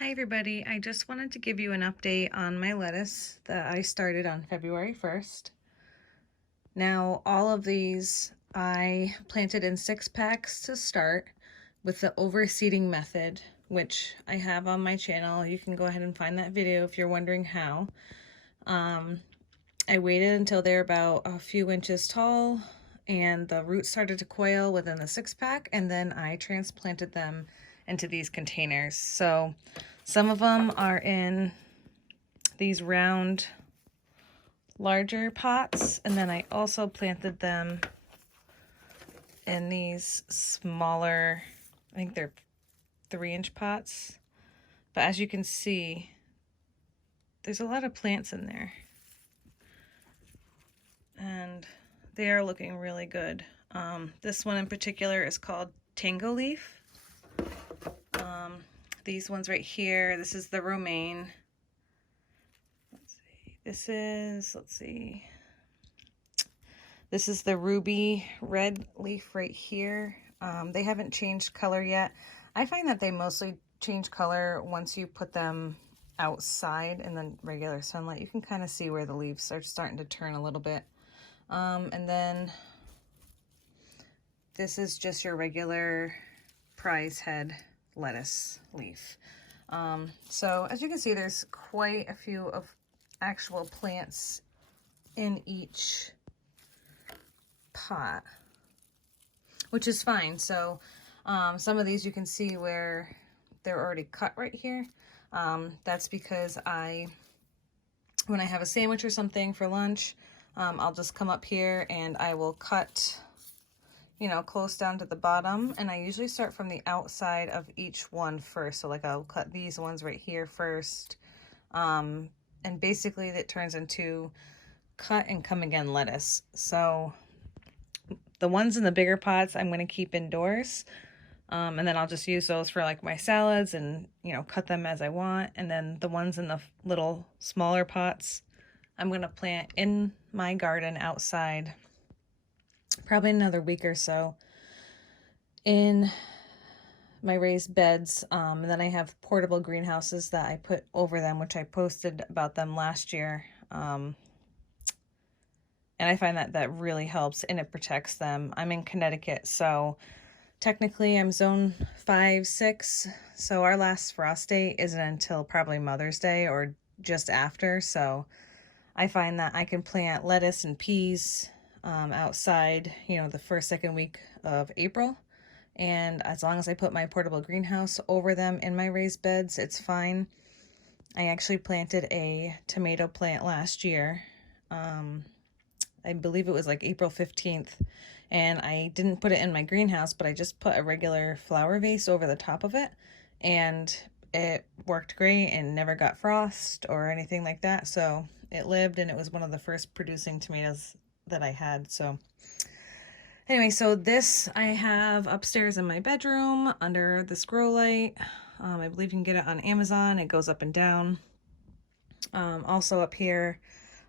Hi everybody, I just wanted to give you an update on my lettuce that I started on February 1st. Now all of these I planted in 6 packs to start with the overseeding method, which I have on my channel. You can go ahead and find that video if you're wondering how. I waited until they're about a few inches tall and the roots started to coil within the 6 pack, and then I transplanted them into these containers. So some of them are in these round, larger pots, and then I also planted them in these smaller, I think they're 3-inch pots. But as you can see, there's a lot of plants in there. And they are looking really good. This one in particular is called Tango Leaf. These ones right here, this is the romaine. This is the ruby red leaf right here. They haven't changed color yet. I find that they mostly change color once you put them outside in the regular sunlight. You can kind of see where the leaves are starting to turn a little bit. And then this is just your regular prize head lettuce leaf. So as you can see, there's quite a few of actual plants in each pot, which is fine. So some of these you can see where they're already cut right here. That's because when I have a sandwich or something for lunch, I'll just come up here and I will cut, close down to the bottom, and I usually start from the outside of each one first. So like I'll cut these ones right here first, and basically that turns into cut and come again lettuce. So the ones in the bigger pots I'm going to keep indoors, and then I'll just use those for like my salads and cut them as I want. And then the ones in the little smaller pots I'm going to plant in my garden outside probably another week or so in my raised beds. And then I have portable greenhouses that I put over them, which I posted about them last year. And I find that really helps and it protects them. I'm in Connecticut, so technically I'm zone 5, 6. So our last frost date isn't until probably Mother's Day or just after. So I find that I can plant lettuce and peas outside, the first, second week of April. And as long as I put my portable greenhouse over them in my raised beds, it's fine. I actually planted a tomato plant last year. I believe it was like April 15th. And I didn't put it in my greenhouse, but I just put a regular flower vase over the top of it. And it worked great and never got frost or anything like that. So it lived, and it was one of the first producing tomatoes that I had. So anyway, so this I have upstairs in my bedroom under this grow light. I believe you can get it on Amazon. It goes up and down. Also up here,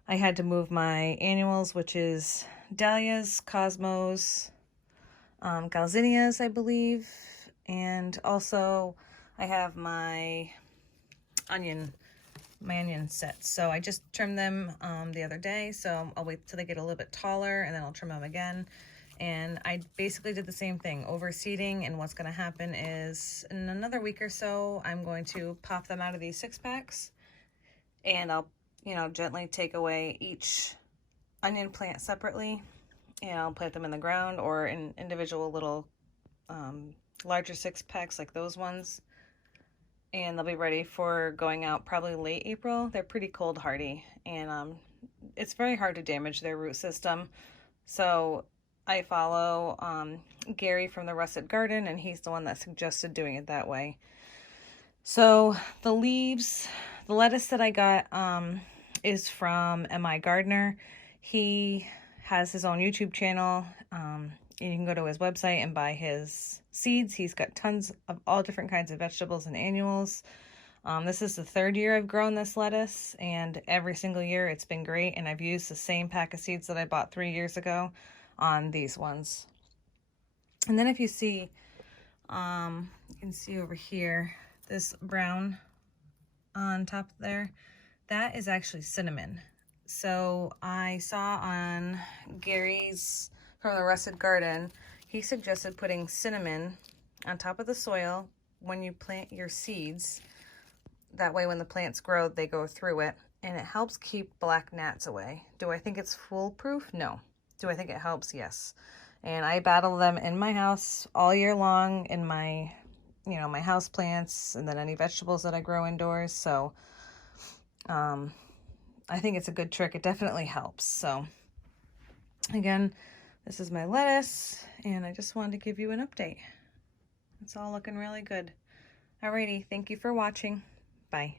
I had to move my annuals, which is Dahlias, Cosmos, Galzinias, I believe. And also I have my onion sets. So I just trimmed them the other day, so I'll wait till they get a little bit taller and then I'll trim them again. And I basically did the same thing, overseeding, and what's going to happen is in another week or so I'm going to pop them out of these 6 packs, and I'll gently take away each onion plant separately, and I'll plant them in the ground or in individual little larger 6 packs like those ones. And they'll be ready for going out probably late April. They're pretty cold hardy, and it's very hard to damage their root system. So I follow Gary from the Russet Garden, and he's the one that suggested doing it that way. So the leaves, the lettuce that I got is from M.I. Gardener. He has his own YouTube channel. And you can go to his website and buy his seeds. He's got tons of all different kinds of vegetables and annuals. This is the 3rd year I've grown this lettuce, and every single year it's been great. And I've used the same pack of seeds that I bought 3 years ago on these ones. And then if you see, you can see over here, this brown on top there, that is actually cinnamon. So I saw on Gary's from the Rusted Garden, he suggested putting cinnamon on top of the soil when you plant your seeds. That way when the plants grow, they go through it, and it helps keep black gnats away. Do I think it's foolproof? No. Do I think it helps? Yes. And I battle them in my house all year long in my, you know, my house plants and then any vegetables that I grow indoors. So I think it's a good trick. It definitely helps. So again, this is my lettuce, and I just wanted to give you an update. It's all looking really good. Alrighty, thank you for watching. Bye.